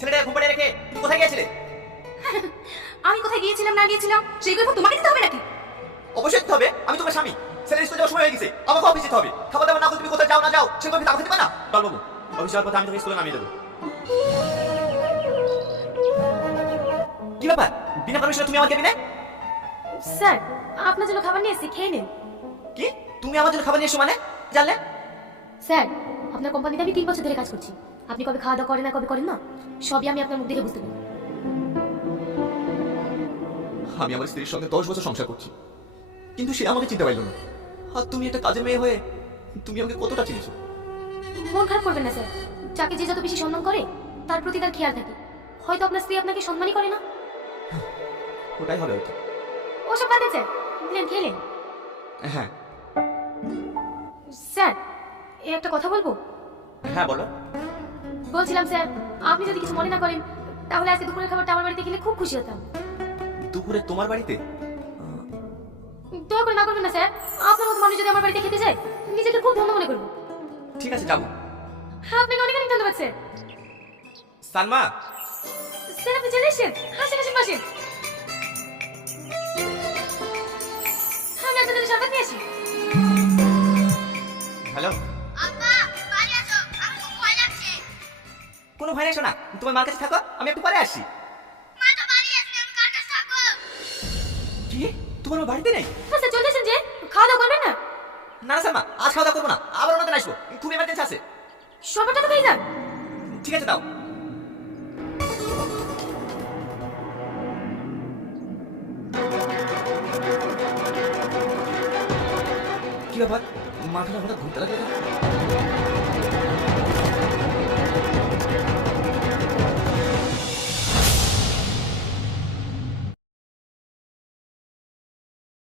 ছেলেটা ঘুম পাড়িয়ে রেখে তুমি কোথায় গিয়েছিলে? আমি কোথায় গিয়েছিলাম না গিয়েছিলাম সেই কথা তোমাকে দিতে হবে নাকি? অবশ্যই দিতে হবে, আমি তোমার স্বামী। ছেলের স্কুল যাওয়ার সময় হয়ে গেছে, আমাকে অফিস যেতে হবে। খাবার দাবার না হলে তুমি কোথায় যাও না যাও সেগুলো আমি তাকাতে দিবা না? বাবু অফিস যাওয়ার পথে আমি তোকে স্কুলে নামিয়ে দেবো। কি ব্যাপার, বিনা পারমিশনে তুমি আমার কেবিনে? স্যার, আপনার জন্য খাবার নিয়ে এসেছি, খেয়ে নিন। কি, তুমি আমার জন্য খাবার নিয়ে এসো মানে? জানলে? স্যার, আপনার কোম্পানিতে আমি 3 বছর ধরে কাজ করছি। আপনি কবে খাওয়া দাওয়া করেন না কবে করেন না সবই আমি আপনার মুখ দেখে বুঝতে পারি। আমি আমার স্ত্রীর সঙ্গে 10 বছর সংসার করছি, কিন্তু সে আমাকে চিনতে পারলো না। আর তুমি একটা কাজের মেয়ে হয়ে তুমি আমাকে কতটা চিনেছো? মন খারাপ করবেন না স্যার, যাকে যে যত বেশি সম্মান করে তার প্রতি তার খেয়াল থাকে। হয়তো আপনার স্ত্রী আপনাকে সম্মানই করে না। ওটাই হবে হয়তো। ওসব বাদে স্যার, দিলেন খেলেন। হ্যাঁ স্যার, এই একটা কথা বলবো? হ্যাঁ বলো। বলছিলাম স্যার, আপনি যদি কিছু মনে না করেন তাহলে আজকে দুপুরের খাবারটা আমার বাড়িতে খেলে খুব খুশি হতাম। দুপুরে তোমার বাড়িতে? দয়া করে না করবেন না স্যার, আপনার মতো মানুষ যদি আমার বাড়িতে খেতে যায় নিজেকে খুব ধন্য মনে করবো। ঠিক আছে যাবো। আপনাকে অনেক অনেক ধন্যবাদ স্যার। সালমা, স্যার আপনি চলে এসেছেন, হাসেন হাসেন বসেন। আমি আপনার জন্য শরবত নিয়ে আসি। হ্যালো। আব্বা, বাড়ি আসো, আমার খুব ভয় লাগছে। কোনো ভয় নেই শোনা, তোমার মার কাছে থাকো, আমি একটু পরে আসছি। মা তো বাড়ি আসলে আমি কার কাছে থাকবো? কি, তোমার মা বাড়িতে নেই? স্যার চলে এসেছেন যে, খাওয়া দাওয়া করবেন না? না না সালমা, আজ খাওয়া দাওয়া করবো না, আবার ওনাদের আসবো, খুব এমার্জেন্সি আছে। শরবতটা তো খেয়ে যান। ঠিক আছে দাও। কি ব্যাপার, মাথাটা হঠাৎ ঘুরতে লাগলো কেন?